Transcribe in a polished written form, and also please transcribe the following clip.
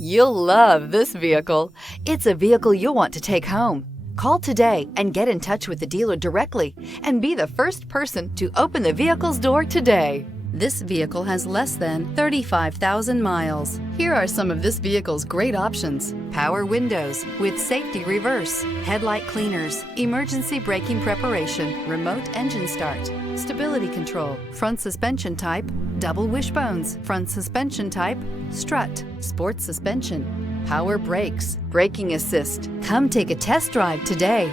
You'll love this vehicle. It's a vehicle you'll want to take home. Call today and get in touch with the dealer directly and be the first person to open the vehicle's door today. This vehicle has less than 35,000 miles. Here are some of this vehicle's great options: power windows with safety reverse, headlight cleaners, emergency braking preparation, remote engine start, stability control, front suspension type, double wishbones, front suspension type, strut, sport suspension, power brakes, braking assist. Come take a test drive today.